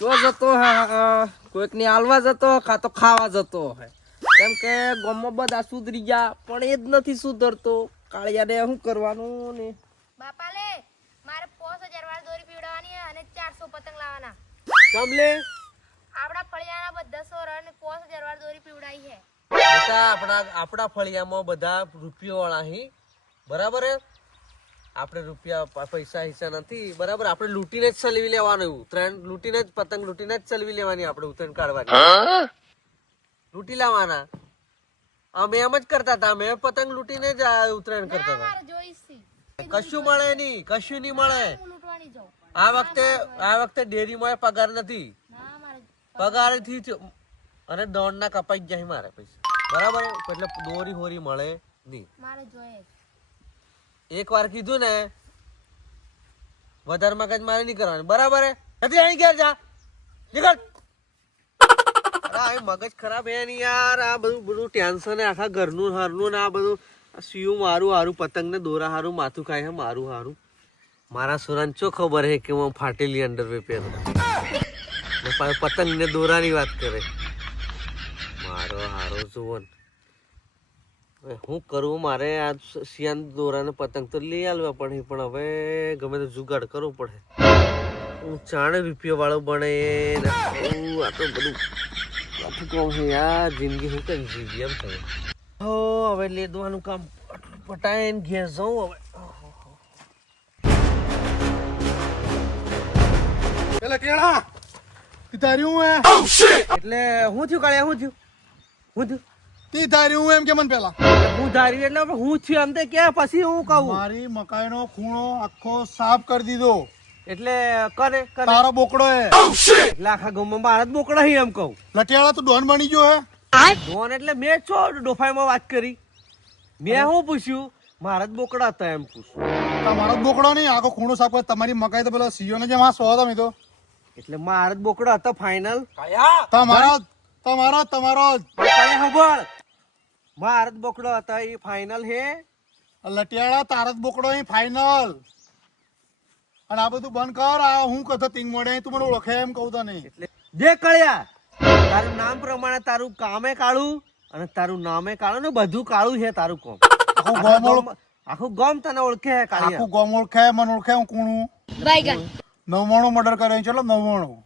જો જતો હા કોઈકની આલવા જતો કાં તો ખાવા જતો હે. કેમ કે ગામમાં બધા સુધરી ગયા પણ એ જ નથી સુધરતો. કાળિયાને શું કરવાનું ને? બાપા લે મારે પાંચ હજાર વાળી દોરી પીવડાવવાની અને ચારસો પતંગ લાવવાના. કમલે? આપણા ફળિયાના બધા સોર અને પાંચ હજાર વાળી દોરી પીવડાવી છે આપણા આપણા ફળિયામાં બધા રૂપિયો વાળા હી. બરાબર હે? આપણે રૂપિયા પૈસા હિસ્સા નથી. બરાબર આપણે લૂંટીને જ ચલવી લેવાનું ઉત્તરાયણ લૂંટીને જ પતંગ લૂંટીને જ ચલવી લેવાની આપણે ઉત્તરાયણ કાઢવાની. લૂંટી લાવવાના. અમે એમ જ કરતા હતા અમે પતંગ લૂંટીને જ ઉત્તરાયણ કરતા હતા. કશું મળે નહીં કશું નહીં મળે. આ વખતે આ વખતે ડેરીમાં પગાર નથી. પગારથી અને દોડ ના કપાઈ જાય મારે પૈસા. બરાબર? એટલે દોરી હોરી મળે નહીં. મારે જોઈએ. એક વાર કીધું ને, વધારે મગજ મારે નહીં કરવાની. બરાબર નથી, અહીં ઘેર જા. નીકળ. મગજ ખરાબ હે ને યાર. આ બધું બધું ટેન્શન હે. આખા ઘરનું, હારનું ને આ બધું. સિયું મારું, હારું. પતંગ ને દોરા હારું, માથું ખાય હે, મારું હારું. મારા સુરાન ચો ખબર હે કે હું ફાટેલી અંડરવે પહેરું? પતંગ ને દોરાની વાત કરે. મારો હારો જુવન હું કરું? મારે આ શિયાન દોરા ને પતંગ તો લઈ આવવા પડે પણ હવે ગમે તે જુગાડ કરવો પડે. હું ચાણે રૂપિયો વાળો બને આવું આ તો બધું આખું કામ છે યાર જિંદગી હું કઈ જીવી એમ થયું હો હવે લેદવાનું કામ. પટાઈને ઘેર જાઉં હવે. એટલે કેળા તારી હું? એટલે હું થયું કાળે હું થયું? હું થયું? તી ધારી હું એમ કે મને પેલા. હું ધારી એટલે હું છું એમ તે કે પછી હું કહું. મારી મકાઈનો ખૂણો આખો સાફ કરી દીધો. એટલે કરે કરે. તારો બોકડો હે એટલે આખા ગામમાં મારા જ મોકળા હી એમ કહું. લટિયાળા તો ડોન બની ગયો હે? ડોન એટલે મેં છો ડોફાઈમાં વાત કરી. મેં શું પૂછ્યું મારા જ બોકડા હતા એમ પૂછ્યું તમારો જ બોકડો નહીં આખો ખૂણો સાફ કરે. તમારી મકાઈ તો પેલા સીઓ ને જેમ આ સો તમે તો. એટલે મારા જ બોકડા હતા ફાઇનલ તમારો તમારો તમારો. ખબર મારા બોકડો હતા એ ફાઇનલ હે? લટિયાળા તારત બોકડો એ ફાઇનલ અને આ બધું બંધ કર આ હું કથો તિંગ મોડે તું મને ઓળખે એમ કહું તને. એટલે જે કળ્યા તારું નામ પ્રમાણે તારું કામે કાળું અને તારું નામે કાળું ને બધું કાળું છે તારું કોમ. આખું આખા ગામ તને ઓળખે હે કાળિયા. આખું ગોમ ઓળખે મને ઓળખે હું કુણું બાયગન નવ્વાણું મર્ડર કર્યો ચલો નવ્વાણું.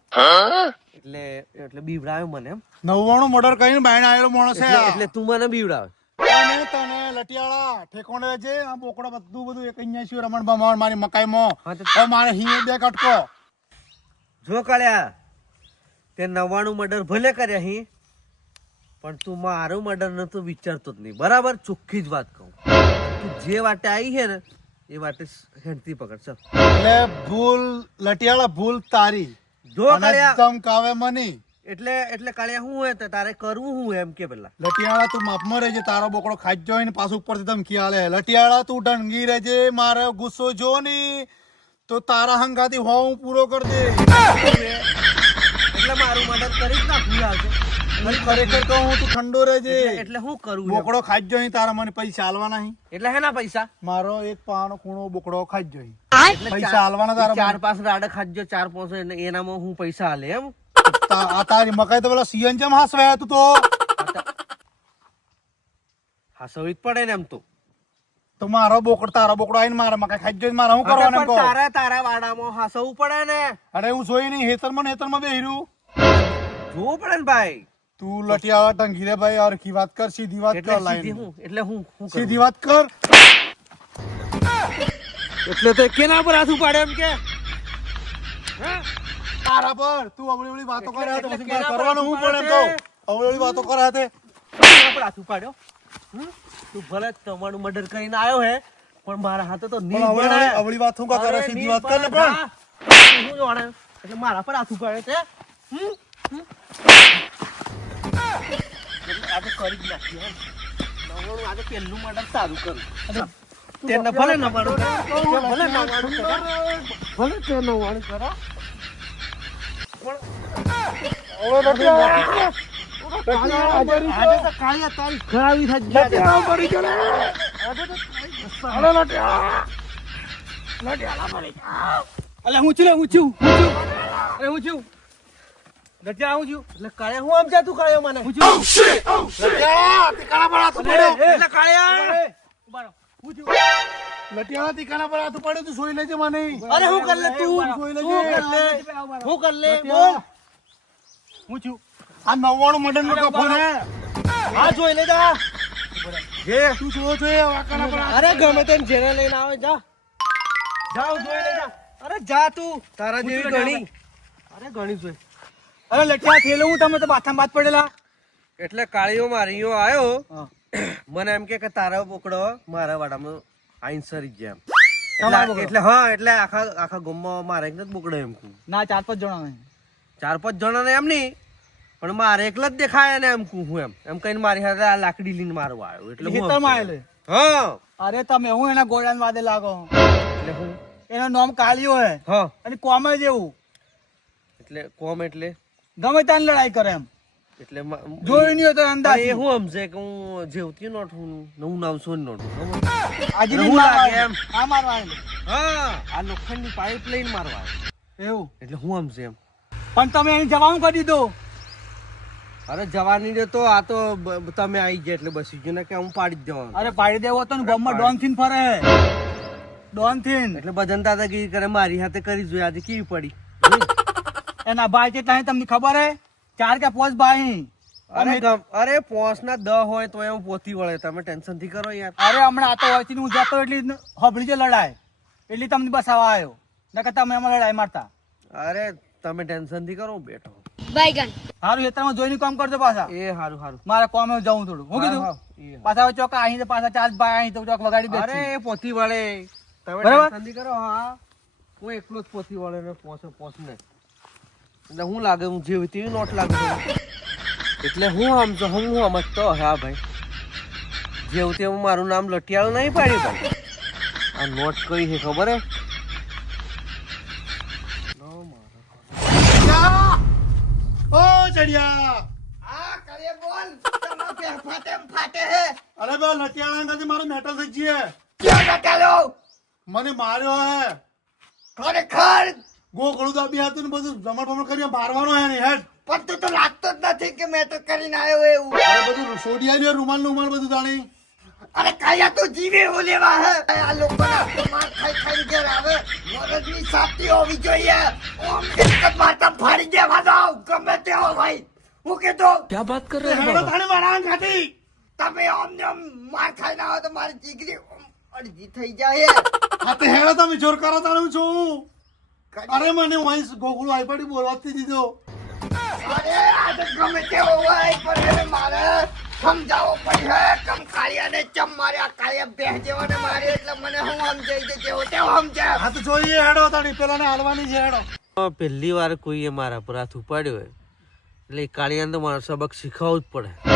એટલે એટલે બીવડાવ્યો મને નવ્વાણું મર્ડર કરીને બાયણે આવેલો માણસ છે એટલે તું મને બીવડાવે. તને તને લટિયાળા ઠેકોણે છે આ બોકડા બધું બધું એક અહીંયા છે રમણ બમણ મારી મકાઈમાં. તો- મારે હિયે બે કટકો. જો કાળ્યા તે નવાણું મર્ડર ભલે કર્યા હી પણ તું મારું મર્ડર નતું વિચારતો જ નહીં. બરાબર? ચોખ્ખી જ વાત કહું. તું જે વાટે આવી છે ને એ વાટે હેડતી પકડ ચાલ. ભૂલ લટિયાળા ભૂલ તારી. જો કાળિયા ધમકાવે મની. એટલે એટલે કાળિયા શું હોય તો તારે કરવું હું એમ કે પેલા. લટિયાળા તું માપમાં રહેજે તારો બોકડો ખાઈ જ જોઈને પાછું ઉપરથી ધમકી આલે લટિયાળા તું ડંગી રહેજે મારો ગુસ્સો જો ની તો તારા હંગાથી હો હું પૂરો કરી દે એટલે મારું મદદ કરી જ નાખું આવશે ખરેખર કહું હું તું ઠંડો રહેજે. એટલે એટલે કરું બોકડો ખાઈ જ તારા મને પૈસા હાલવાના નહીં. એટલે હેના પૈસા? મારો એક પાનો ખૂણો બોકડો ખાઈ જ પૈસા ચાર- તારા ચાર પાંચ રાડે ખાજો ચાર પાંચ એનામાં હું પૈસા હાલે એમ. આ તારી મકાઈ તો પેલા સીએન જેમ હાસવે તું તો. હાસવી જ પડે ને એમ તો. તો મારો બોકડો તારો બોકડો આવીને મારા મકાઈ ખાઈ મારે શું કરવાનું તારા તારા વાડામાં હાસવું પડે ને. અરે હું જોઈ નહીં હેતરમાં હેતરમાં બેહર્યું જોવું પડે ને ભાઈ. તું લટિયાવા ટંગી રે ભાઈ અરખી વાત કર સીધી વાત કર સીધી લાઈન હું એટલે હું હું સીધી વાત કર. એટલે તો કેના પર હાથ ઉપાડે એમ કે? તારા પર. તું અવળી અવળી વાતો કરે તો પછી મારે કરવાનું હું પણ એમ કહું? અવળી અવળી વાતો કરે તે પર હાથ ઉપાડ્યો? તું ભલે તમારું મર્ડર કરીને આવ્યો હે પણ મારા હાથે તો નહીં અવળી પડે. અવળી- વાત હું કા કરે? સીધી વાત કર ને પણ. હું જોણે? એટલે મારા પર હાથ ઉપાડે છે? હમ? આ તો કરી જ નાખ્યું. નવાણું આજે પહેલું મર્ડર સારું કરું. તેને ભલે નવાણું ભલે નવાણું ભલે તે કરે. તો હું છું હું છું. હું છું. અરે હું છું. લટિયા આવું છું. એટલે હું આમ જાતું મને? હું છું. લટિયાળા તીકાના પર હાથ પડ્યો. એટલે કાળિયા! એ, હું છું. લટિયાળા તીકાના પર હાથ પડ્યો તું સોઈ લેજે મને. અરે હું કર લે તું. સોઈ તું લેજે. કર લે. હું કર લે. બોલ. હું છું. આ નવ્વાણું મડન નો કફો ને હા. જોઈ લે જા જે તું જોવો છો એ પર અરે ગમે તેમ જેને લઈને આવે જા. જાવ જોઈ લે જા અરે જા તું. તારા જેવી ઘણી અરે ઘણી જોઈ. અરે લટિયા થયેલો હું તમે તો બાથામાં બાદ પડેલા. એટલે કાળીઓ મારીઓ આવ્યો મને એમ કે કે તારા બોકડો મારા વાડામાં આઈન સરી ગયા એટલે હા એટલે આખા આખા ગુમમાં મારે એક બોકડો એમ કહું ના ચાર પાંચ જણા ચાર પાંચ જણાને એમ નહીં પણ મારે એકલા જ દેખાય ને એમ કહું હું એમ. એમ કહીને મારી સાથે આ લાકડી લઈને મારવા આવ્યો. એટલે હું સમજ્યો. હા. અરે તમે હું એના ગોળાન વાદે લાગો એટલે હું? એનું નામ કાલિયો હે. હા. અને કોમે જેવું એટલે કોમ એટલે? ગમે ત્યાં લડાઈ કરે એમ. એટલે જોયું નહીં તો અંદાજ એ હું સમજે કે હું જેવતી નોટ હું નવું નામ સોન નોટ. આજે હું લાગે એમ? આ મારવા. હા આ લોખંડની પાઇપ લઈને મારવા. એવું. એટલે હું સમજે એમ. પણ તમે એની જવાનું કરી દીધું અરે જવાની દે તો આ તો તમે આવી ગયા એટલે બસી ગયો ને કે હું પાડી દેવાનું. અરે પાડી દેવો તો ને ગામમાં ડોન થીન ફરે. ડોન થીન એટલે બધાને દાદાગીરી કરે મારી હાથે કરી જોઈએ આજે કેવી પડી? એના ભાઈ કેટલા તમને ખબર હે? ચાર કે પાંચ ભાઈ અરે ગમ- અરે પોસ ના દ હોય તો એવું પોતી વળે. તમે ટેન્શનથી કરો યાર. અરે હમણાં આ તો હોય હું જતો એટલી હબળી જે લડાય એટલી તમને બસાવા આવ્યો નકર તમે એમાં લડાઈ મારતા. અરે તમે ટેન્શનથી કરો બેઠો. બાયગન. સારું ખેતરમાં જોઈને કામ કરજો પાછા. એ હારું હારું. મારે કોમે જાઉં થોડું. હું કીધું? પાછા ચોક અહીં તો પાછા ચાર ભાઈ અહીં તો ચોક વગાડી અરે દે એ પોતી વળે. તમે ટેન્શનથી કરો હા. હું એકલો જ પોતી વળે ને પોસ પોસ ને એટલે હું લાગે હું જેવી તેવી નોટ લાગે એટલે હું આમ તો હું આમ જ હા ભાઈ. જેવું તેવું મારું નામ લટિયાળું નહીં પાડ્યું ભાઈ આ નોટ કઈ છે ખબર હે? ઓ ચડિયા! અરે બે લટિયાળા મારો મેટલ થઈ જઈએ મને માર્યો હે. ખરેખર? ગોખડું દાબી હતું ને બધું. જમણ બમણ કરી મારવાનો હે ને હેડ. પણ તું તો લાગતો જ નથી કે મેં તો કરીને આવ્યો એવું. અરે બધું સોડી આવ્યું રૂમાલનું રૂમાલ બધું જાણી અરે કયા તો જીવે હો લેવા હે? આ લોકો માર ખાઈ ખાઈ ઘેર આવે. મરદની સાપતી હોવી જોઈએ. ઓમ એક જ મારતા ફાડી દેવા દો ગમે તે હો ભાઈ. હું કીધું હેડો તાણે મારા ખાતી તમે ઓમ ને માર ખાઈ ના હોય તો મારી જીગરી અડધી થઈ જાય હા. તો હેડો તમે જોર કરો તાણે છું. અરે મને વાઈસ ગોખડું આઈ પડી બોલવાથી દીધો. અરે આ તો ગમે તે હોય પણ મારે સમજાવો પડશે કમ કાળિયાને ચમ માર્યા? કાળિયા બેહ જેવાને મારી એટલે મને હું સમજાઈ દે જેવો તેવો સમજાય? હા તો જોઈએ હેડો તાડી પેલા ને હાલવાની છે હેડો. પહેલી વાર કોઈએ મારા પર હાથ ઉપાડ્યો હોય. એટલે કાળિયાને તો મારો સબક શીખવવું જ પડે.